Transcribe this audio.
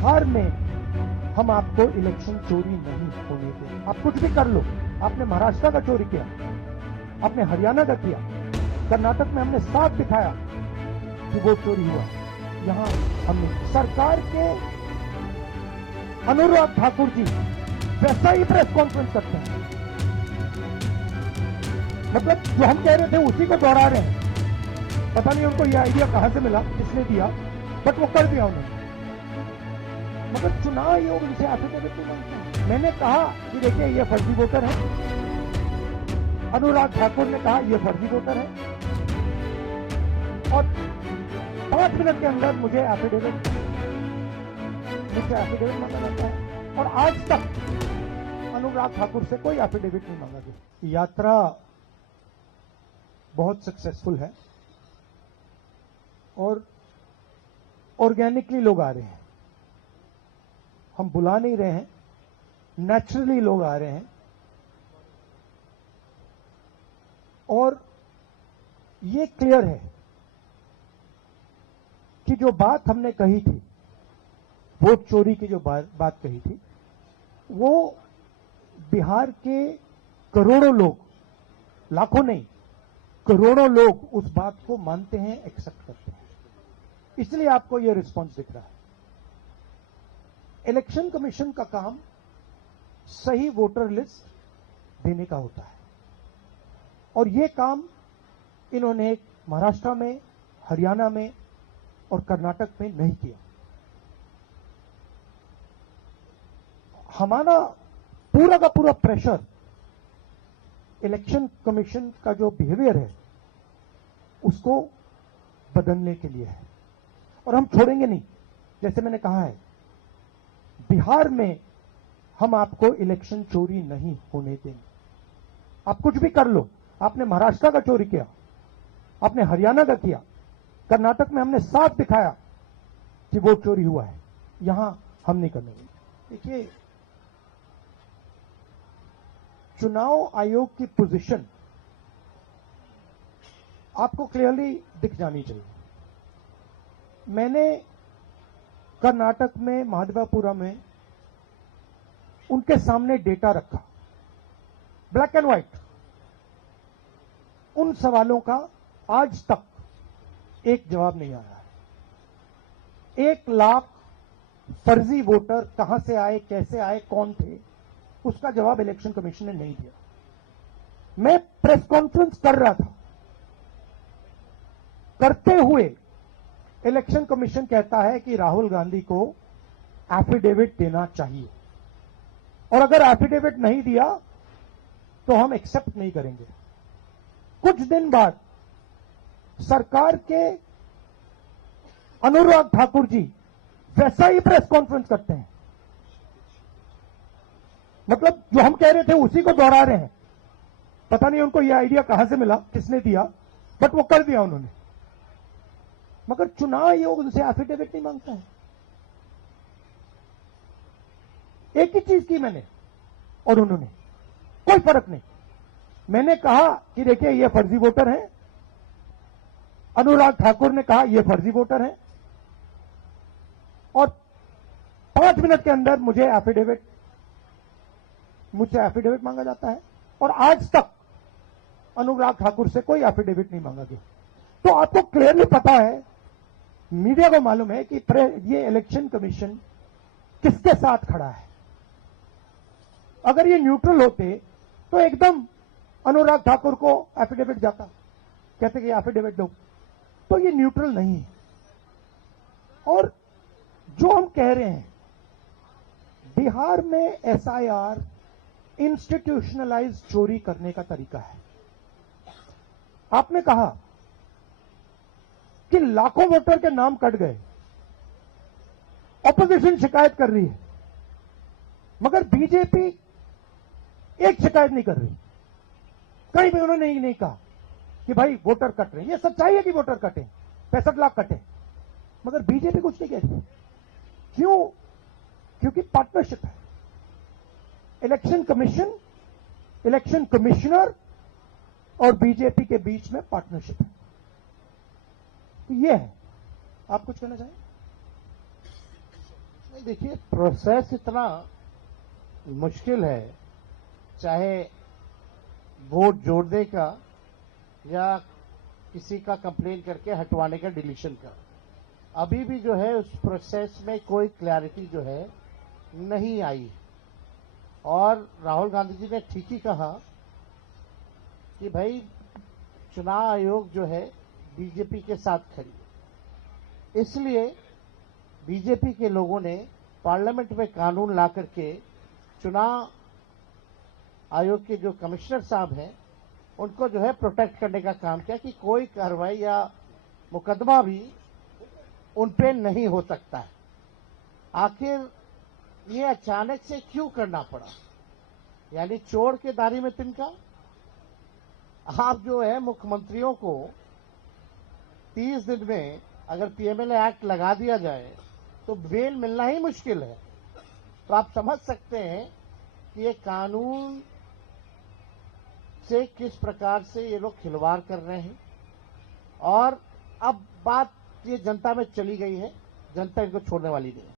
बिहार में हम आपको इलेक्शन चोरी नहीं होने दें। आप कुछ भी कर लो। आपने महाराष्ट्र का चोरी किया, आपने हरियाणा का किया, कर्नाटक में हमने साफ दिखाया कि वोट चोरी हुआ। यहां हमने सरकार के अनुराग ठाकुर जी वैसा ही प्रेस कॉन्फ्रेंस करते हैं। मतलब जो हम कह रहे थे उसी को दोहरा रहे हैं। पता नहीं उनको ये आइडिया कहां से मिला, किसने दिया, बट वो कर दिया उन्होंने। मगर चुनाव आयोग इनसे एफिडेविट नहीं मांगता। मैंने कहा कि देखिए ये फर्जी वोटर है, अनुराग ठाकुर ने कहा ये फर्जी वोटर है, और 5 मिनट के अंदर मुझे एफिडेविट मांगा जाता है। और आज तक अनुराग ठाकुर से कोई एफिडेविट नहीं मांगा गया। यात्रा बहुत सक्सेसफुल है और ऑर्गेनिकली लोग आ रहे हैं। हम बुला नहीं रहे हैं, नेचुरली लोग आ रहे हैं। और ये क्लियर है कि जो बात हमने कही थी, वोट चोरी की जो बात कही थी, वो बिहार के करोड़ों लोग, लाखों नहीं, करोड़ों लोग उस बात को मानते हैं, एक्सेप्ट करते हैं। इसलिए आपको यह रिस्पॉन्स दिख रहा है। इलेक्शन कमीशन का काम सही वोटर लिस्ट देने का होता है, और यह काम इन्होंने महाराष्ट्र में, हरियाणा में और कर्नाटक में नहीं किया। हमारा पूरा का पूरा प्रेशर इलेक्शन कमीशन का जो बिहेवियर है उसको बदलने के लिए है, और हम छोड़ेंगे नहीं। जैसे मैंने कहा है, बिहार में हम आपको इलेक्शन चोरी नहीं होने देंगे। आप कुछ भी कर लो। आपने महाराष्ट्र का चोरी किया, आपने हरियाणा का किया, कर्नाटक में हमने साफ दिखाया कि वोट चोरी हुआ है। यहां हम नहीं करने देंगे। देखिए, चुनाव आयोग की पोजीशन आपको क्लियरली दिख जानी चाहिए। मैंने कर्नाटक में, महादेवापुरम में उनके सामने डेटा रखा, ब्लैक एंड व्हाइट। उन सवालों का आज तक एक जवाब नहीं आया है। 1 लाख फर्जी वोटर कहां से आए, कैसे आए, कौन थे, उसका जवाब इलेक्शन कमीशन ने नहीं दिया। मैं प्रेस कॉन्फ्रेंस कर रहा था, करते हुए इलेक्शन कमीशन कहता है कि राहुल गांधी को एफिडेविट देना चाहिए, और अगर एफिडेविट नहीं दिया तो हम एक्सेप्ट नहीं करेंगे। कुछ दिन बाद सरकार के अनुराग ठाकुर जी वैसा ही प्रेस कॉन्फ्रेंस करते हैं। मतलब जो हम कह रहे थे उसी को दोहरा रहे हैं। पता नहीं उनको यह आइडिया कहां से मिला, किसने दिया, बट वो कर दिया उन्होंने। मगर चुनाव आयोग उनसे एफिडेविट नहीं मांगता है। एक ही चीज की मैंने और उन्होंने, कोई फर्क नहीं। मैंने कहा कि देखिए ये फर्जी वोटर है, अनुराग ठाकुर ने कहा ये फर्जी वोटर है, और 5 मिनट के अंदर मुझसे एफिडेविट मांगा जाता है। और आज तक अनुराग ठाकुर से कोई एफिडेविट नहीं मांगा गया। तो आपको क्लियरली पता है, मीडिया को मालूम है कि ये इलेक्शन कमीशन किसके साथ खड़ा है। अगर ये न्यूट्रल होते तो एकदम अनुराग ठाकुर को एफिडेविट जाता, कहते कि एफिडेविट दो। तो ये न्यूट्रल नहीं है। और जो हम कह रहे हैं, बिहार में एसआईआर इंस्टीट्यूशनलाइज चोरी करने का तरीका है। आपने कहा कि लाखों वोटर के नाम कट गए, ऑपोजिशन शिकायत कर रही है, मगर बीजेपी एक शिकायत नहीं कर रही। कहीं भी उन्होंने नहीं कहा कि भाई वोटर कट रहे हैं। ये सच्चाई है कि वोटर कटे, 65 लाख कटे, मगर बीजेपी कुछ नहीं कहती। क्यों? क्योंकि पार्टनरशिप है। इलेक्शन कमीशन, इलेक्शन कमिश्नर और बीजेपी के बीच में पार्टनरशिप है। तो ये है। आप कुछ कहना चाहें? देखिए, प्रोसेस इतना मुश्किल है, चाहे वोट जोड़ने का या किसी का कंप्लेन करके हटवाने का, डिलीशन का। अभी भी जो है उस प्रोसेस में कोई क्लैरिटी जो है नहीं आई। और राहुल गांधी जी ने ठीक ही कहा कि भाई चुनाव आयोग जो है बीजेपी के साथ खड़ी है, इसलिए बीजेपी के लोगों ने पार्लियामेंट में कानून ला करके चुनाव आयोग के जो कमिश्नर साहब हैं उनको जो है प्रोटेक्ट करने का काम किया कि कोई कार्रवाई या मुकदमा भी उन पे नहीं हो सकता है। आखिर ये अचानक से क्यों करना पड़ा? यानी चोर के दाढ़ी में तिनका। आप जो है मुख्यमंत्रियों को 30 दिन में अगर पीएमएलए एक्ट लगा दिया जाए तो बेल मिलना ही मुश्किल है। तो आप समझ सकते हैं कि ये कानून से किस प्रकार से ये लोग खिलवाड़ कर रहे हैं। और अब बात ये जनता में चली गई है, जनता इनको छोड़ने वाली नहीं है।